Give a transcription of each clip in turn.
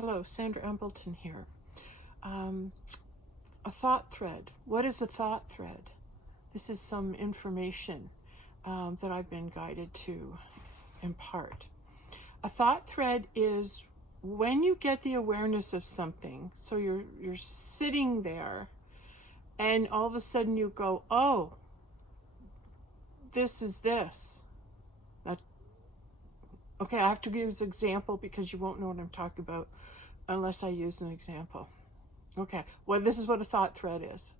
Hello, Sandra Embleton here. A thought thread. What is a thought thread? This is some information that I've been guided to impart. A thought thread is when you get the awareness of something. So you're sitting there, and all of a sudden you go, "Oh, this is this." Okay, I have to use an example because you won't know what I'm talking about unless I use an example. Okay, well, this is what a thought thread is.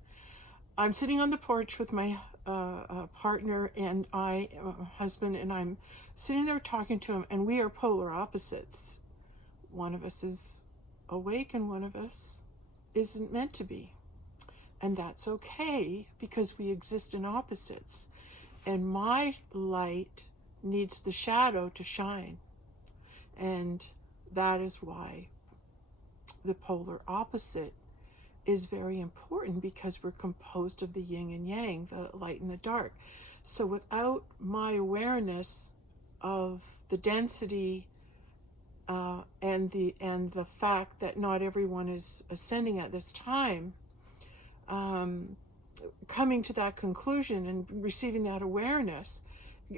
I'm sitting on the porch with my partner and husband, and I'm sitting there talking to him, and we are polar opposites. One of us is awake and one of us isn't meant to be. And that's okay because we exist in opposites. And my light needs the shadow to shine. And that is why the polar opposite is very important, because we're composed of the yin and yang, the light and the dark. So without my awareness of the density and the fact that not everyone is ascending at this time, coming to that conclusion and receiving that awareness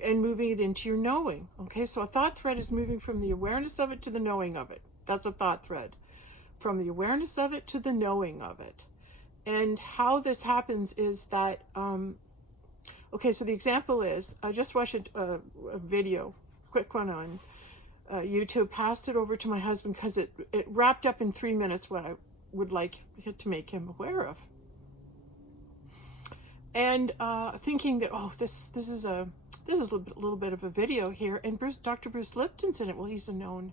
and moving it into your knowing. Okay, so a thought thread is moving from the awareness of it to the knowing of it. That's a thought thread. From the awareness of it to the knowing of it. And how this happens is that, okay, so the example is, I just watched a video, quick one on YouTube, passed it over to my husband because it wrapped up in 3 minutes what I would like to make him aware of. And thinking that, oh, this is a little bit of a video here, and Dr. Bruce Lipton's in it. Well, he's a known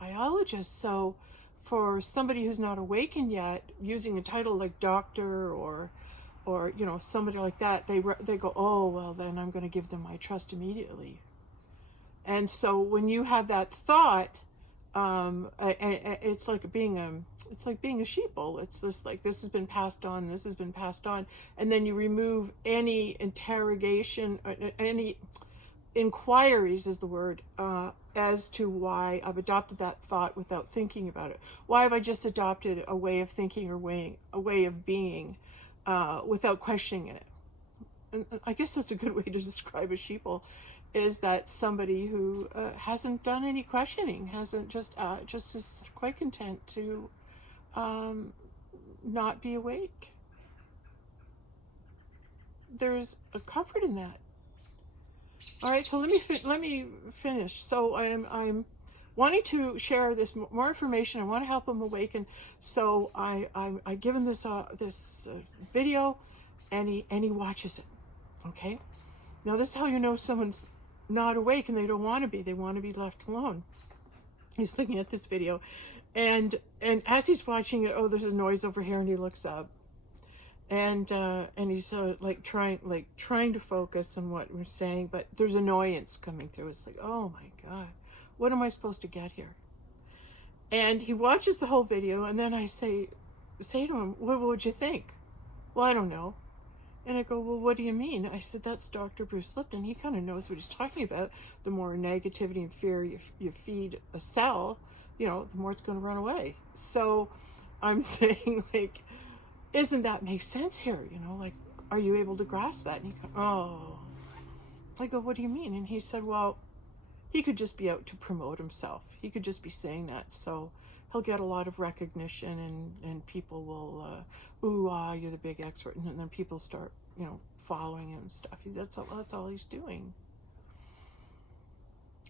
biologist. So for somebody who's not awakened yet, using a title like doctor or somebody like that, they go, oh, well, then I'm going to give them my trust immediately. And so when you have that thought, it's like being a sheeple. It's this has been passed on, this has been passed on, and then you remove any interrogation, any inquiries is the word, as to why I've adopted that thought without thinking about it. Why have I just adopted a way of thinking or a way of being without questioning it? And I guess that's a good way to describe a sheeple, is that somebody who hasn't done any questioning, hasn't just is quite content to not be awake. There's a comfort in that. All right, so let me finish. So I'm wanting to share this more information. I want to help him awaken. So I give him this video, and he watches it. Okay, now this is how you know someone's not awake and they don't want to be. They want to be left alone. He's looking at this video, and as he's watching it, oh, there's a noise over here, and he looks up. And he's trying to focus on what we're saying, but there's annoyance coming through. It's like, oh my God, what am I supposed to get here? And he watches the whole video, and then I say to him, what would you think? Well, I don't know. And I go, well, what do you mean? I said, that's Dr. Bruce Lipton. He kind of knows what he's talking about. The more negativity and fear you feed a cell, the more it's going to run away. So I'm saying, isn't that make sense here? Are you able to grasp that? And he goes, oh. I go, what do you mean? And he said, well, he could just be out to promote himself. He could just be saying that. So he'll get a lot of recognition, and people will, ooh, you're the big expert. And then people start, following him and stuff. That's all he's doing.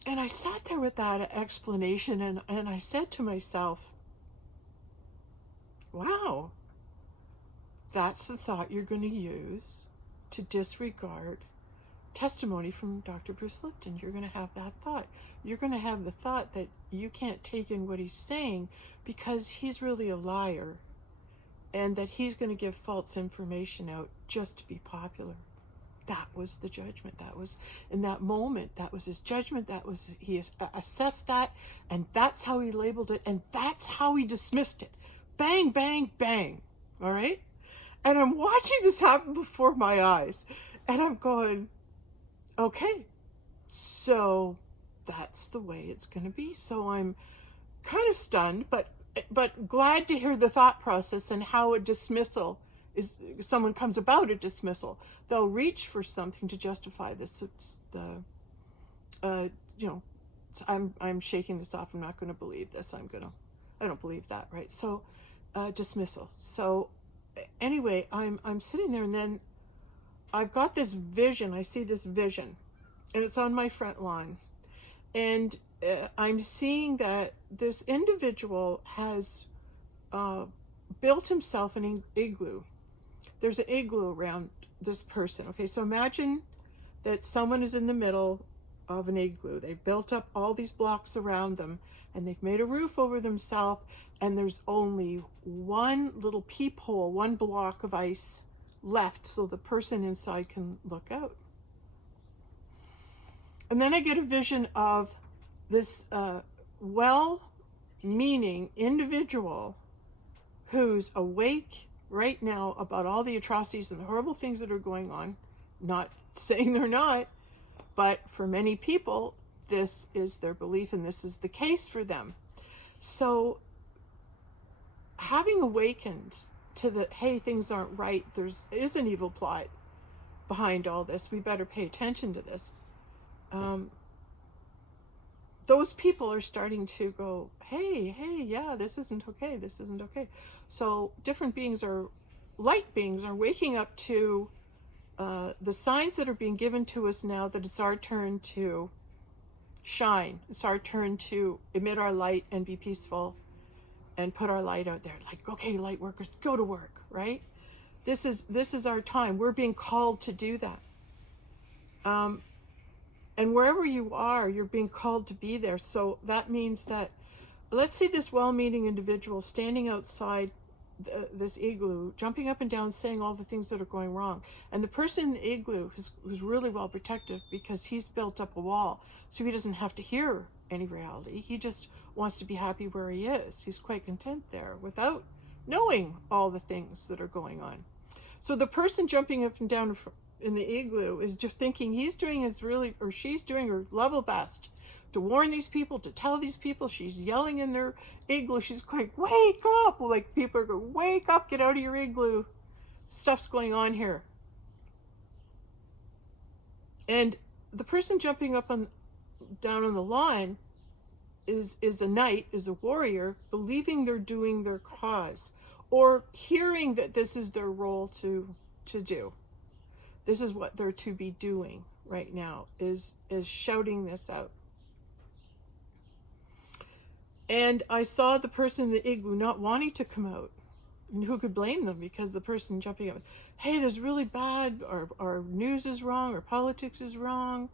And I sat there with that explanation, and I said to myself, wow, that's the thought you're going to use to disregard testimony from Dr. Bruce Lipton. You're going to have that thought. You're going to have the thought that you can't take in what he's saying because he's really a liar, and that he's going to give false information out just to be popular. That was the judgment. That was, in that moment, that was his judgment. He assessed that, and that's how he labeled it, and that's how he dismissed it. Bang, bang, bang. All right? And I'm watching this happen before my eyes, and I'm going, okay, so that's the way it's going to be. So I'm kind of stunned, but glad to hear the thought process and how a dismissal is, someone comes about a dismissal. They'll reach for something to justify this. It's the, you know, I'm shaking this off. I'm not going to believe this. I don't believe that, right? So, dismissal. So, anyway, I'm sitting there, and then I've got this vision. I see this vision, and it's on my front lawn, and I'm seeing that this individual has built himself an igloo. There's an igloo around this person. Okay, so imagine that someone is in the middle of an igloo. They've built up all these blocks around them, and they've made a roof over themselves, and there's only one little peephole, one block of ice left, so the person inside can look out. And then I get a vision of this well-meaning individual who's awake right now about all the atrocities and the horrible things that are going on. Not saying they're not, but for many people, this is their belief and this is the case for them. So having awakened to the, hey, things aren't right, is an evil plot behind all this, we better pay attention to this. Those people are starting to go, hey, yeah, this isn't okay. So different beings light beings are waking up to the signs that are being given to us now that it's our turn to shine. It's our turn to emit our light and be peaceful and put our light out there. Like, okay, light workers, go to work, right? This is our time. We're being called to do that. And wherever you are, you're being called to be there. So that means that, let's see this well-meaning individual standing outside this igloo, jumping up and down, saying all the things that are going wrong. And the person in the igloo who's really well protected because he's built up a wall, so he doesn't have to hear any reality. He just wants to be happy where he is. He's quite content there without knowing all the things that are going on. So the person jumping up and down in the igloo is just thinking he's doing or she's doing her level best to warn these people, to tell these people. She's yelling in their igloo. She's going, wake up! Like, people are going, wake up, get out of your igloo. Stuff's going on here. And the person jumping up down on the lawn is a knight, is a warrior, believing they're doing their cause, or hearing that this is their role to do. This is what they're to be doing right now, is shouting this out. And I saw the person in the igloo not wanting to come out. And who could blame them? Because the person jumping up, hey, there's really bad, our news is wrong, our politics is wrong.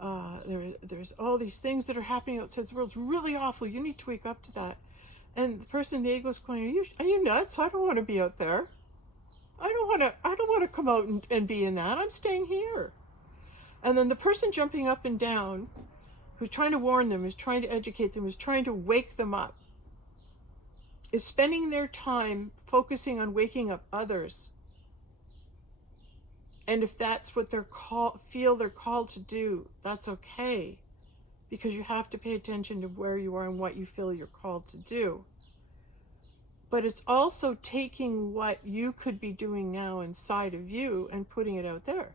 There's all these things that are happening outside the world. It's really awful. You need to wake up to that. And the person in the igloo is going, are you nuts? I don't want to be out there. I don't want to come out and be in that. I'm staying here. And then the person jumping up and down, who's trying to warn them, who's trying to educate them, who's trying to wake them up, is spending their time focusing on waking up others. And if that's what feel they're called to do, that's okay. Because you have to pay attention to where you are and what you feel you're called to do. But it's also taking what you could be doing now inside of you and putting it out there.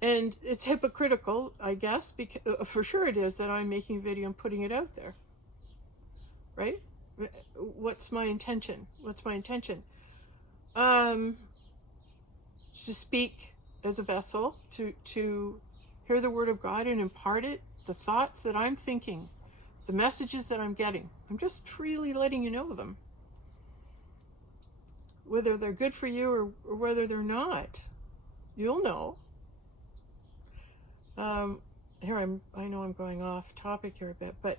And it's hypocritical, I guess, because for sure it is, that I'm making a video and putting it out there. Right? What's my intention? To speak as a vessel, to hear the word of God and impart it, the thoughts that I'm thinking, the messages that I'm getting. I'm just freely letting you know them. Whether they're good for you or whether they're not, you'll know. I know I'm going off topic here a bit, but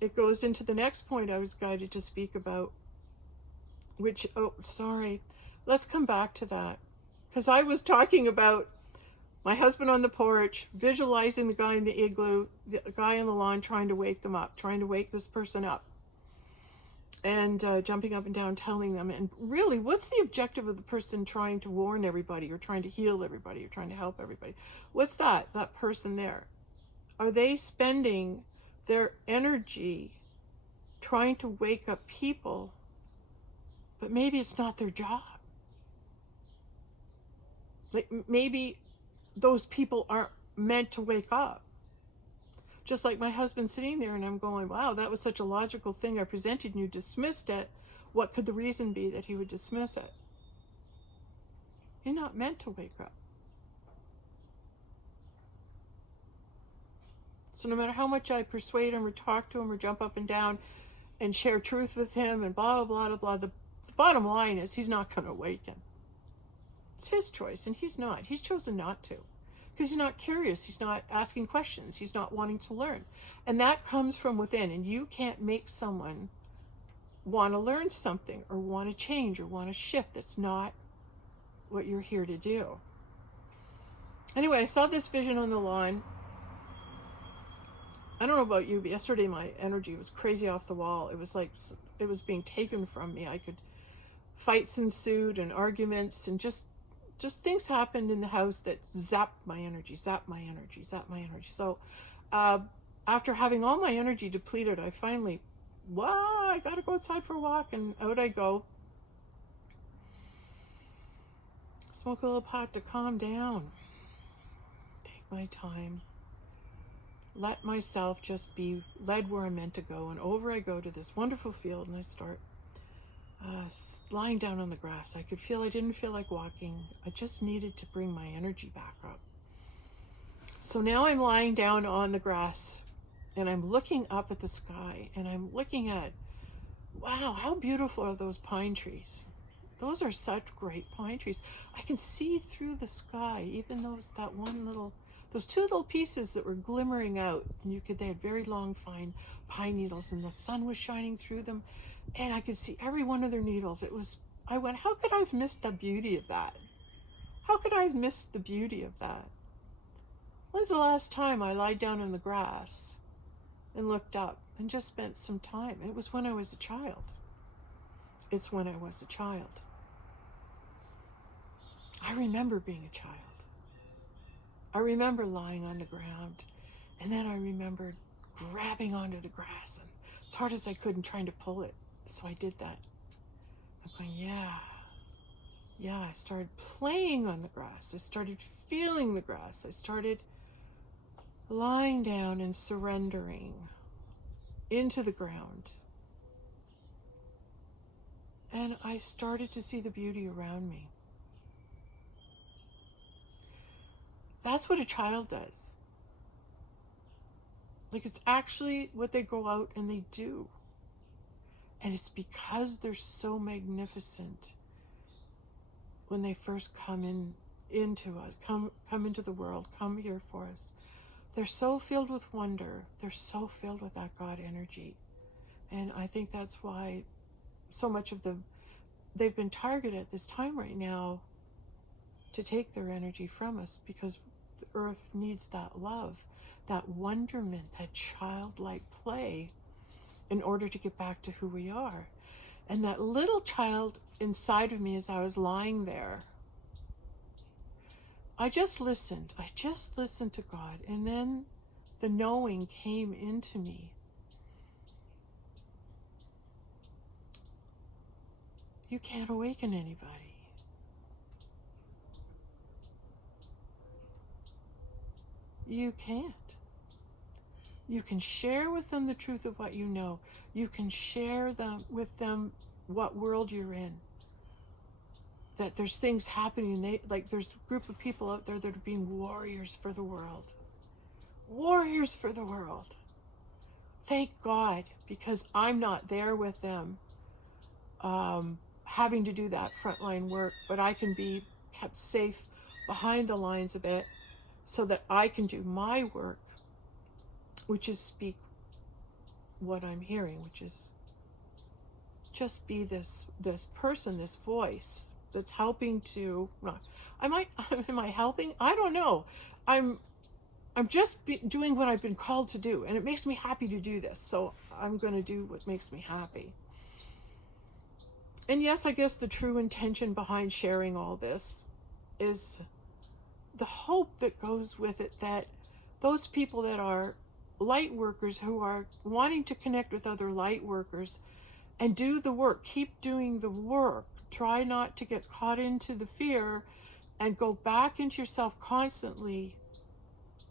it goes into the next point I was guided to speak about, let's come back to that. Because I was talking about my husband on the porch, visualizing the guy in the igloo, the guy on the lawn, trying to wake them up, trying to wake this person up. And jumping up and down, telling them. And really, what's the objective of the person trying to warn everybody, or trying to heal everybody, or trying to help everybody? What's that person there? Are they spending their energy trying to wake up people, but maybe it's not their job. Like maybe those people aren't meant to wake up. Just like my husband sitting there and I'm going, wow, that was such a logical thing I presented and you dismissed it. What could the reason be that he would dismiss it? You're not meant to wake up. So no matter how much I persuade him or talk to him or jump up and down and share truth with him and blah, blah, blah, blah, the bottom line is he's not going to awaken. It's his choice, and he's not. He's chosen not to. Because he's not curious, he's not asking questions, he's not wanting to learn. And that comes from within, and you can't make someone want to learn something or want to change or want to shift. That's not what you're here to do. Anyway, I saw this vision on the lawn. I don't know about you, but yesterday my energy was crazy off the wall. It was like it was being taken from me. Fights ensued and arguments and just things happened in the house that zapped my energy. So after having all my energy depleted, I finally, I gotta go outside for a walk, and out I go. Smoke a little pot to calm down. Take my time. Let myself just be led where I'm meant to go, and over I go to this wonderful field, and I start lying down on the grass. I didn't feel like walking. I just needed to bring my energy back up. So now I'm lying down on the grass and I'm looking up at the sky and I'm looking at, wow, how beautiful are those pine trees? Those are such great pine trees. I can see through the sky, even those two little pieces that were glimmering out, and they had very long, fine pine needles, and the sun was shining through them, and I could see every one of their needles. I went, how could I have missed the beauty of that? How could I have missed the beauty of that? When's the last time I lied down in the grass and looked up and just spent some time? It was when I was a child. It's when I was a child. I remember being a child. I remember lying on the ground, and then I remembered grabbing onto the grass and as hard as I could and trying to pull it. So I did that. I'm going, yeah. I started playing on the grass. I started feeling the grass. I started lying down and surrendering into the ground. And I started to see the beauty around me. That's what a child does. Like, it's actually what they go out and they do. And it's because they're so magnificent when they first come into us, come into the world, come here for us. They're so filled with wonder. They're so filled with that God energy. And I think that's why so much of they've been targeted at this time right now to take their energy from us, because the earth needs that love, that wonderment, that childlike play in order to get back to who we are. And that little child inside of me, as I was lying there, I just listened to God, and then the knowing came into me. You can't awaken anybody. You can't. You can share with them the truth of what you know. You can share with them what world you're in. That there's things happening. There's a group of people out there that are being warriors for the world. Warriors for the world. Thank God, because I'm not there with them, having to do that frontline work, but I can be kept safe behind the lines a bit so that I can do my work, which is speak what I'm hearing, which is just be this person, this voice that's helping to, am I helping? I don't know. I'm just doing what I've been called to do, and it makes me happy to do this, so I'm going to do what makes me happy. And yes, I guess the true intention behind sharing all this is the hope that goes with it, that those people that are light workers who are wanting to connect with other light workers and do the work. Keep doing the work. Try not to get caught into the fear and go back into yourself constantly.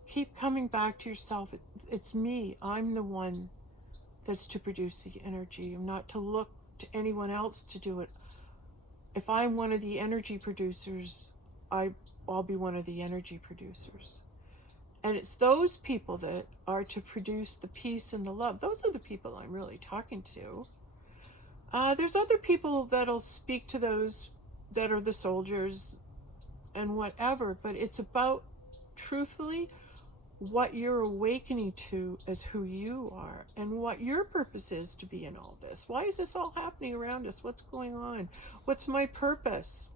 Keep coming back to yourself. It's me. I'm the one that's to produce the energy. I'm not to look to anyone else to do it. If I'm one of the energy producers, I'll be one of the energy producers. And it's those people that are to produce the peace and the love. Those are the people I'm really talking to. There's other people that'll speak to those that are the soldiers and whatever, but it's about, truthfully, what you're awakening to as who you are and what your purpose is to be in all this. Why is this all happening around us? What's going on? What's my purpose?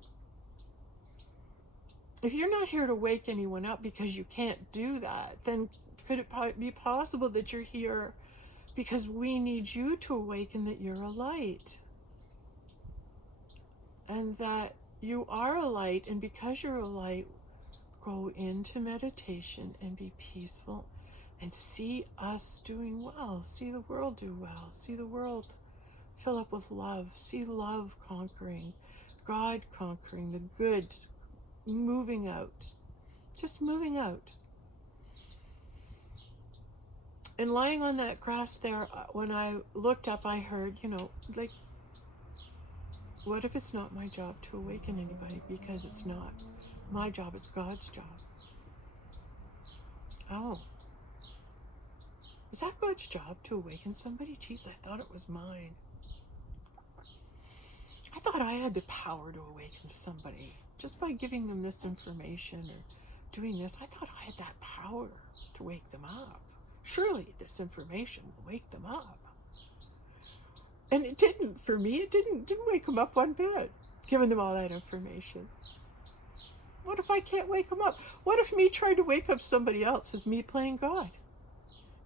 If you're not here to wake anyone up because you can't do that, then could it be possible that you're here because we need you to awaken that you're a light? And that you are a light, and because you're a light, go into meditation and be peaceful and see us doing well. See the world do well. See the world fill up with love. See love conquering, God conquering, the good moving out. Just moving out. And lying on that grass there, when I looked up, I heard, like, what if it's not my job to awaken anybody? Because it's not my job, it's God's job. Oh. Is that God's job to awaken somebody? Jeez, I thought it was mine. I thought I had the power to awaken somebody just by giving them this information or doing this. I thought I had that power to wake them up. Surely this information will wake them up. And it didn't for me. It didn't wake them up one bit, giving them all that information. What if I can't wake them up? What if me trying to wake up somebody else is me playing God?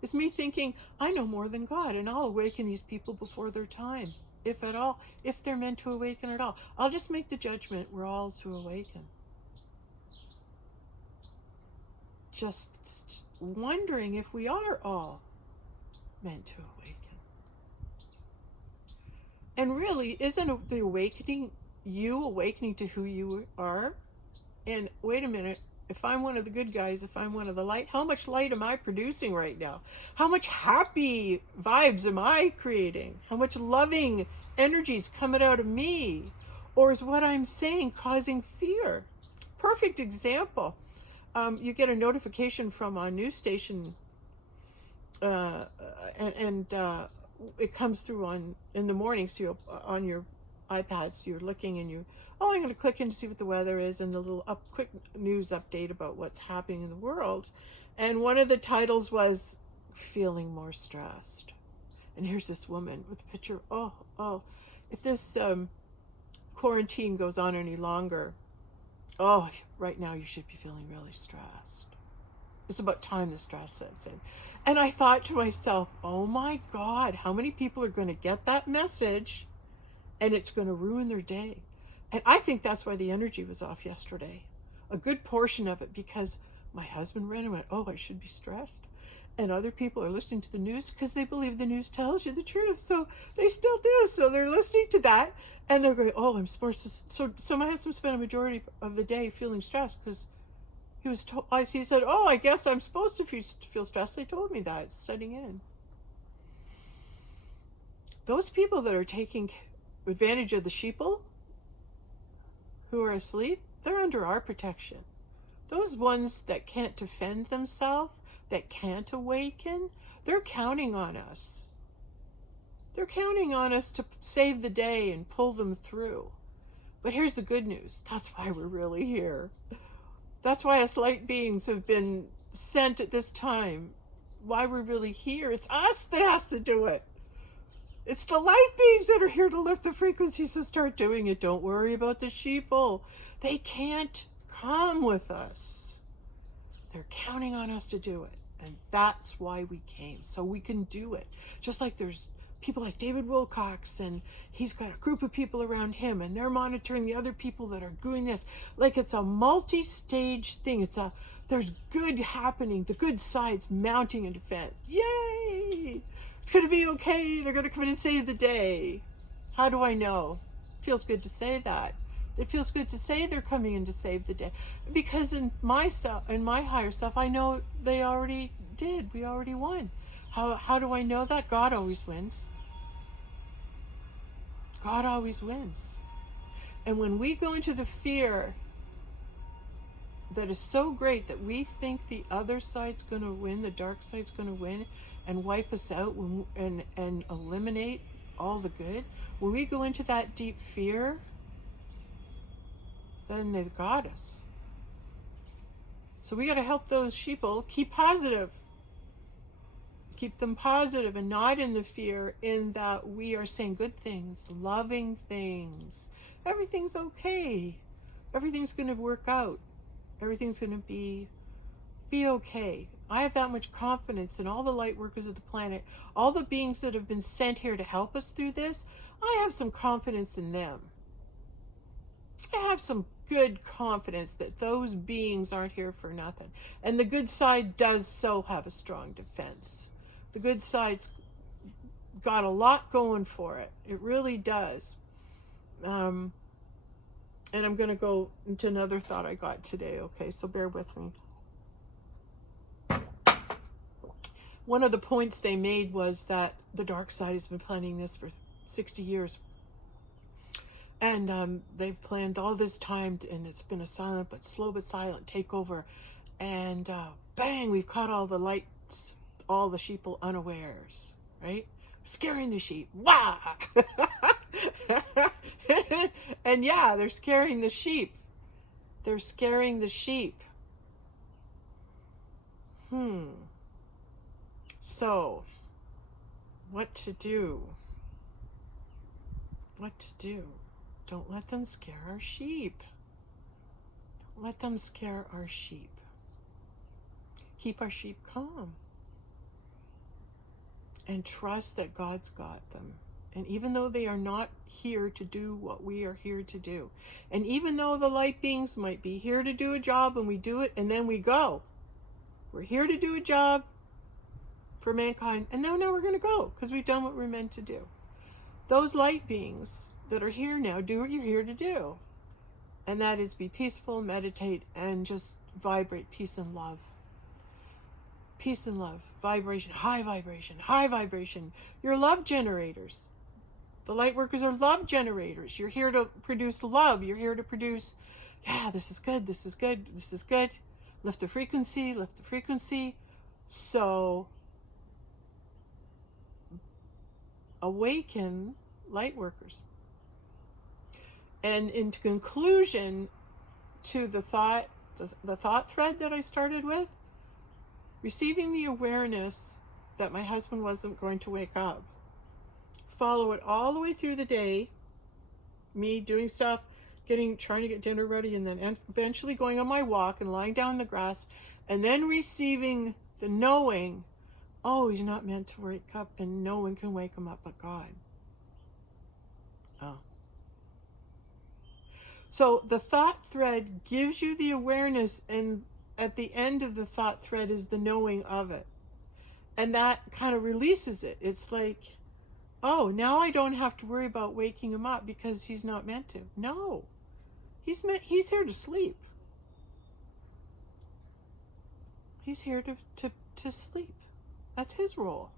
Is me thinking, I know more than God, and I'll awaken these people before their time, if at all, if they're meant to awaken at all. I'll just make the judgment we're all to awaken. Just wondering if we are all meant to awaken. And really, isn't the awakening you awakening to who you are? And wait a minute, if I'm one of the good guys, if I'm one of the light, how much light am I producing right now? How much happy vibes am I creating? How much loving energies coming out of me? Or is what I'm saying causing fear? Perfect example. You get a notification from a news station, and it comes through in the morning, so you're on your iPads, you're looking and I'm going to click in to see what the weather is and the little quick news update about what's happening in the world. And one of the titles was feeling more stressed. And here's this woman with a picture. If this quarantine goes on any longer, right now you should be feeling really stressed. It's about time the stress sets in. And I thought to myself, oh my God, how many people are going to get that message and it's going to ruin their day? And I think that's why the energy was off yesterday. A good portion of it, because my husband ran and went, I should be stressed. And other people are listening to the news because they believe the news tells you the truth. So they still do. So they're listening to that and they're going, I'm supposed to. So my husband spent a majority of the day feeling stressed because he was told, he said, I guess I'm supposed to feel stressed. They told me that, studying in. Those people that are taking advantage of the sheeple, who are asleep, they're under our protection. Those ones that can't defend themselves, that can't awaken, they're counting on us. They're counting on us to save the day and pull them through. But here's the good news. That's why we're really here. That's why us light beings have been sent at this time. Why we're really here. It's us that has to do it. It's the light beings that are here to lift the frequencies and start doing it. Don't worry about the sheeple. They can't come with us. They're counting on us to do it. And that's why we came. So we can do it. Just like there's people like David Wilcox, and he's got a group of people around him, and they're monitoring the other people that are doing this. Like it's a multi-stage thing. It's a There's good happening. The good side's mounting in defense. Yay! It's going to be okay. They're going to come in and save the day. How do I know? It feels good to say that. It feels good to say they're coming in to save the day. Because in my self, in my higher self, I know they already did. We already won. How do I know that? God always wins. God always wins. And when we go into the fear that is so great that we think the other side's going to win, the dark side's going to win and wipe us out and eliminate all the good, when we go into that deep fear, then they've got us. So we got to help those sheeple keep positive. Keep them positive and not in the fear, in that we are saying good things, loving things. Everything's okay. Everything's going to work out. Everything's going to be okay. I have that much confidence in all the light workers of the planet, all the beings that have been sent here to help us through this. I have some confidence in them. I have some good confidence that those beings aren't here for nothing. And the good side does so have a strong defense. The good side's got a lot going for it. It really does. And I'm going to go into another thought I got today, okay? So bear with me. One of the points they made was that the dark side has been planning this for 60 years. And they've planned all this time, and it's been a silent but slow but silent takeover. And bang, we've caught all the lights, all the sheeple unawares, right? Scaring the sheep. Wah! And yeah, they're scaring the sheep. They're scaring the sheep. So, what to do? What to do? Don't let them scare our sheep. Don't let them scare our sheep. Keep our sheep calm. And trust that God's got them. And even though they are not here to do what we are here to do, and even though the light beings might be here to do a job and we do it and then we go, we're here to do a job for mankind, and now we're going to go because we've done what we're meant to do. Those light beings that are here now, do what you're here to do. And that is be peaceful, meditate, and just vibrate peace and love. Peace and love. Vibration, high vibration, high vibration. You're love generators. The light workers are love generators. You're here to produce love. You're here to produce, yeah, this is good, this is good, this is good. Lift the frequency, lift the frequency. So, awaken light workers. And in conclusion to the thought thread that I started with, receiving the awareness that my husband wasn't going to wake up. Follow it all the way through the day, me doing stuff, trying to get dinner ready, and then eventually going on my walk and lying down in the grass, and then receiving the knowing, oh, he's not meant to wake up, and no one can wake him up but God. Oh. So the thought thread gives you the awareness, and at the end of the thought thread is the knowing of it. And that kind of releases it. It's like, oh, now I don't have to worry about waking him up because he's not meant to. No. He's here to sleep. He's here to sleep. That's his role.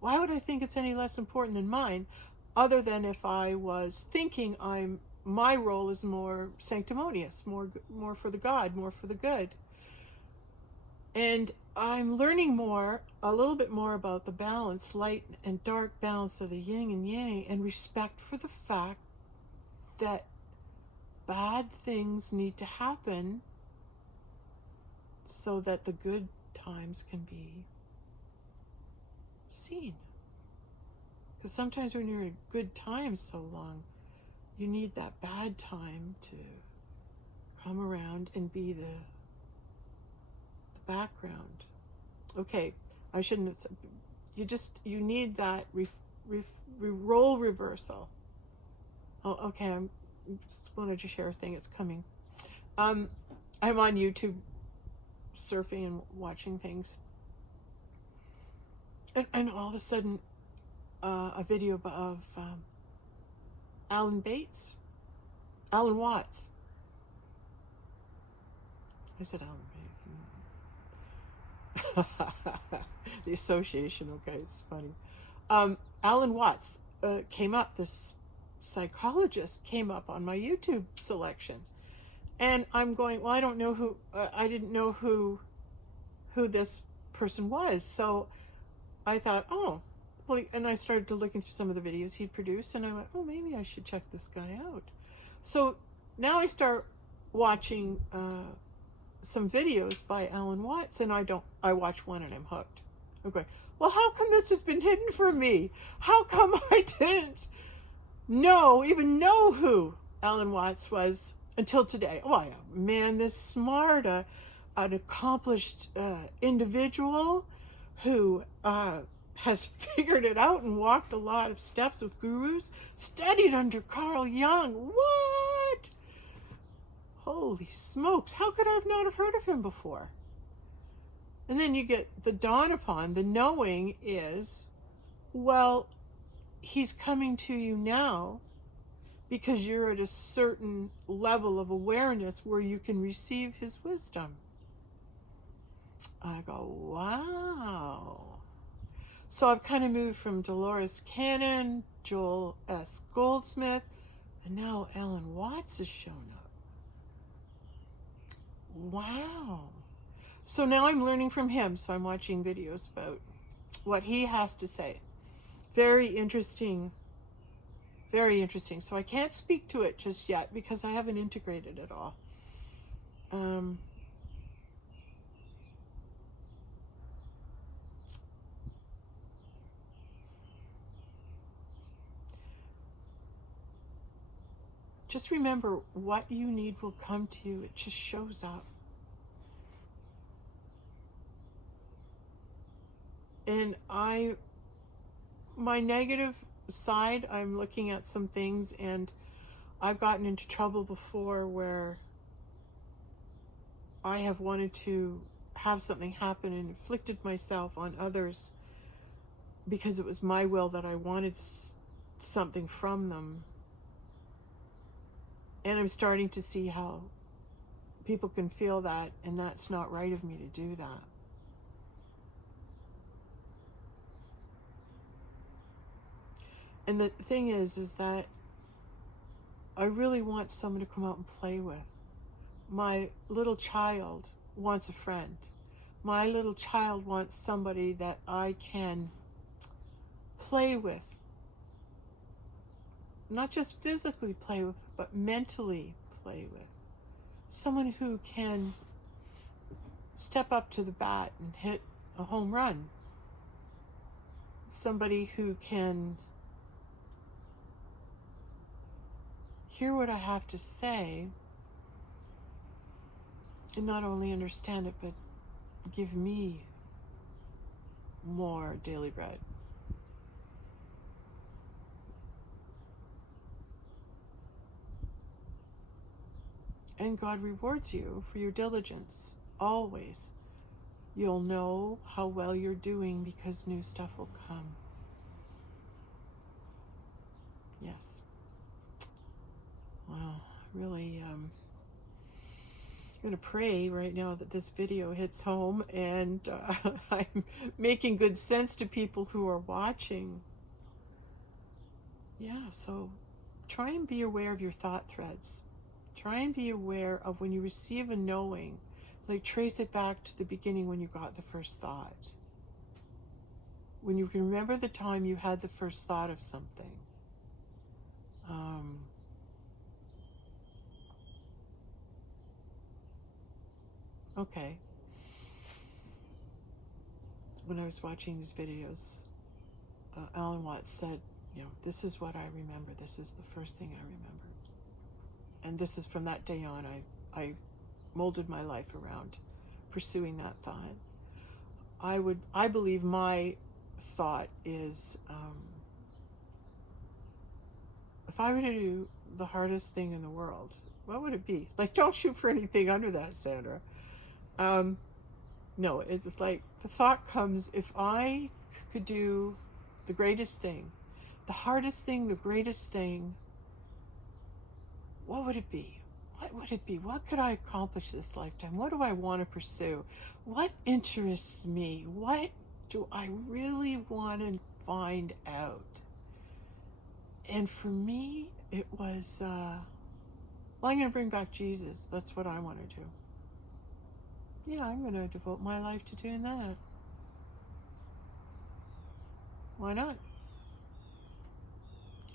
Why would I think it's any less important than mine, other than if I was thinking my role is more sanctimonious, more for the God, more for the good. And I'm learning a little bit more about the balance, light and dark balance of the yin and yang, and respect for the fact that bad things need to happen so that the good times can be seen. Because sometimes when you're in good times so long, you need that bad time to come around and be the background. Okay, I shouldn't have said, you need that role reversal. Oh, okay, I just wanted to share a thing, it's coming. I'm on YouTube surfing and watching things. And all of a sudden, a video of Alan Watts. I said Alan Bates. The association, okay, it's funny. Alan Watts came up, this psychologist came up on my YouTube selection. And I'm going, well, I don't know who, I didn't know who this person was. So I thought, oh, well, and I started to looking through some of the videos he'd produced, and I went, oh, maybe I should check this guy out. So now I start watching some videos by Alan Watts, and I watch one and I'm hooked. I'm going, well, how come this has been hidden from me? How come I didn't even know who Alan Watts was until today? Oh, yeah, man, this smart, an accomplished individual who has figured it out and walked a lot of steps with gurus, studied under Carl Jung. What? Holy smokes, how could I have not have heard of him before? And then you get the dawn upon, the knowing is, well, he's coming to you now because you're at a certain level of awareness where you can receive his wisdom. I go, wow. So I've kind of moved from Dolores Cannon, Joel S. Goldsmith, and now Alan Watts has shown up. Wow. So now I'm learning from him. So I'm watching videos about what he has to say. Very interesting. Very interesting. So I can't speak to it just yet because I haven't integrated it all. Just remember, what you need will come to you. It just shows up. And my negative side, I'm looking at some things, and I've gotten into trouble before where I have wanted to have something happen and inflicted myself on others because it was my will that I wanted something from them. And I'm starting to see how people can feel that, and that's not right of me to do that. And the thing is that I really want someone to come out and play with. My little child wants a friend. My little child wants somebody that I can play with. Not just physically play with, but mentally play with. Someone who can step up to the bat and hit a home run. Somebody who can hear what I have to say and not only understand it, but give me more daily bread. And God rewards you for your diligence, always. You'll know how well you're doing because new stuff will come. Yes. Wow, really, I'm going to pray right now that this video hits home and I'm making good sense to people who are watching. Yeah, so try and be aware of your thought threads. Try and be aware of when you receive a knowing, like trace it back to the beginning when you got the first thought. When you can remember the time you had the first thought of something. Okay. When I was watching these videos, Alan Watts said, this is what I remember. This is the first thing I remember. And this is from that day on, I molded my life around pursuing that thought. I believe my thought is, if I were to do the hardest thing in the world, what would it be? Like, don't shoot for anything under that, Sandra. No, it's just like the thought comes, if I could do the greatest thing, the hardest thing, the greatest thing, what would it be? What would it be? What could I accomplish this lifetime? What do I want to pursue? What interests me? What do I really want to find out? And for me, it was, well, I'm going to bring back Jesus. That's what I want to do. Yeah, I'm going to devote my life to doing that. Why not?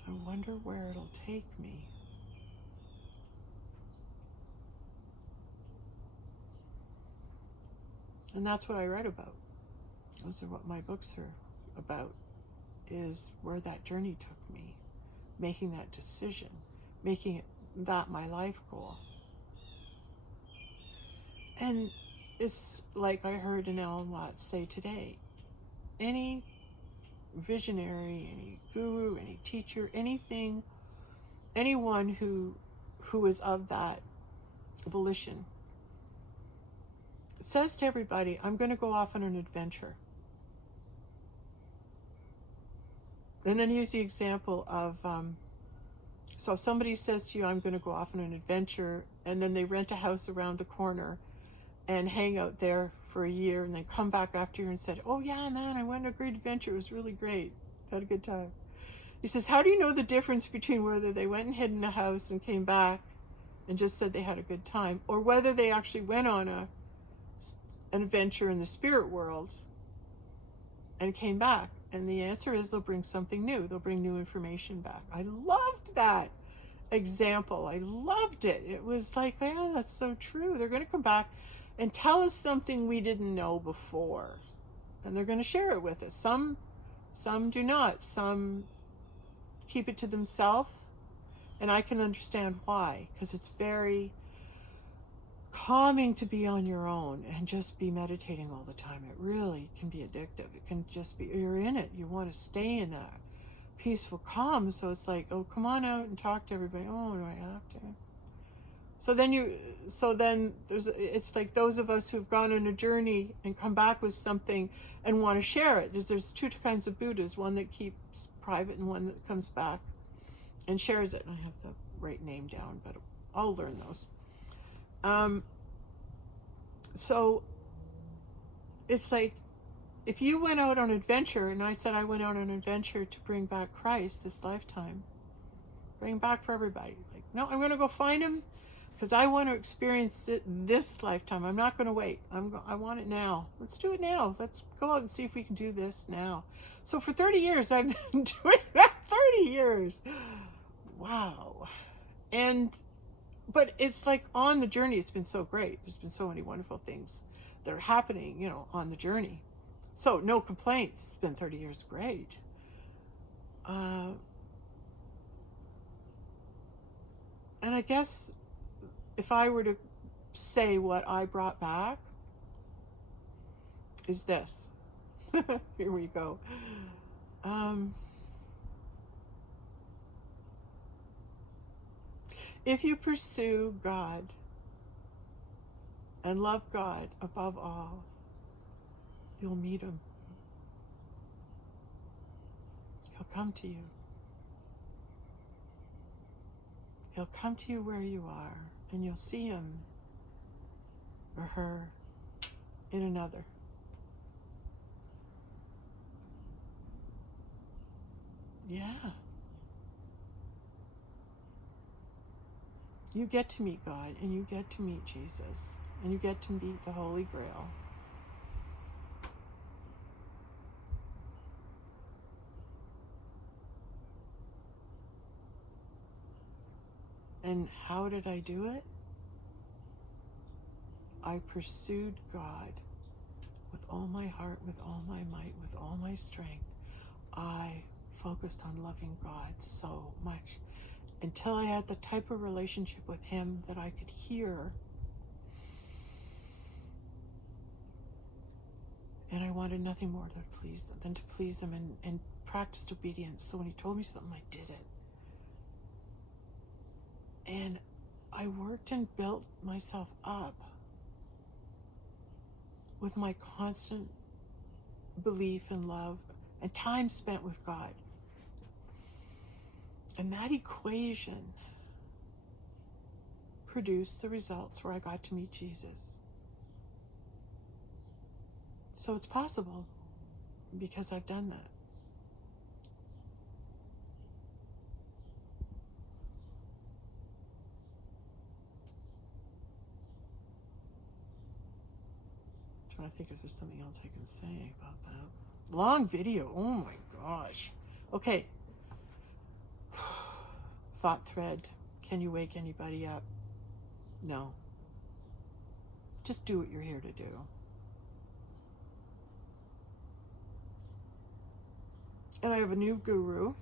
I wonder where it'll take me. And that's what I read about. Those are what my books are about, is where that journey took me, making that decision, making it that my life goal. And it's like I heard an Alan Watts say today, any visionary, any guru, any teacher, anything, anyone who is of that volition says to everybody, I'm going to go off on an adventure. And then use the example of, so somebody says to you, I'm going to go off on an adventure, and then they rent a house around the corner and hang out there for a year, and then come back after a year and said, oh yeah, man, I went on a great adventure. It was really great. Had a good time. He says, how do you know the difference between whether they went and hid in a house and came back and just said they had a good time, or whether they actually went on an adventure in the spirit world and came back? And the answer is they'll bring something new. They'll bring new information back. I loved that example. I loved it. It was like, yeah, that's so true. They're going to come back and tell us something we didn't know before. And they're going to share it with us. Some do not. Some keep it to themselves. And I can understand why. Because it's very calming to be on your own and just be meditating all the time. It really can be addictive. It can just be, you're in it. You want to stay in that peaceful calm. So it's like, oh, come on out and talk to everybody. Oh, do I have to? So then it's like those of us who've gone on a journey and come back with something and want to share it. There's two kinds of Buddhas, one that keeps private and one that comes back and shares it. I have the right name down, but I'll learn those. So it's like, if you went out on an adventure, and I said I went out on an adventure to bring back Christ this lifetime, bring back for everybody. Like, no, I'm going to go find him because I want to experience it this lifetime. I'm not going to wait. I want it now. Let's do it now. Let's go out and see if we can do this now. So for 30 years, I've been doing that. 30 years. Wow. But it's like on the journey, it's been so great. There's been so many wonderful things that are happening, on the journey. So no complaints. It's been 30 years. Great. And I guess if I were to say what I brought back is this. Here we go. If you pursue God and love God above all, you'll meet him. He'll come to you. He'll come to you where you are, and you'll see him or her in another. Yeah. You get to meet God, and you get to meet Jesus, and you get to meet the Holy Grail. And how did I do it? I pursued God with all my heart, with all my might, with all my strength. I focused on loving God so much until I had the type of relationship with him that I could hear. And I wanted nothing more than to please him and practiced obedience. So when he told me something, I did it. And I worked and built myself up with my constant belief and love and time spent with God. And that equation produced the results where I got to meet Jesus. So it's possible because I've done that. I'm trying to think if there's something else I can say about that. Long video. Oh my gosh. Okay. Thought thread. Can you wake anybody up? No. Just do what you're here to do. And I have a new guru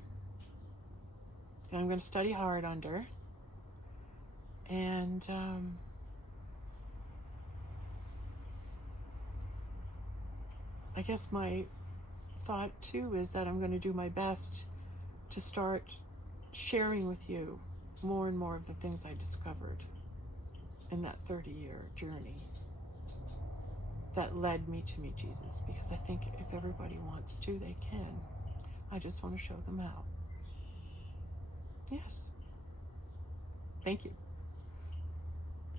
that I'm going to study hard under. And I guess my thought too is that I'm going to do my best to start sharing with you more and more of the things I discovered in that 30-year journey that led me to meet Jesus, because I think if everybody wants to, they can. I just want to show them how. Yes. Thank you.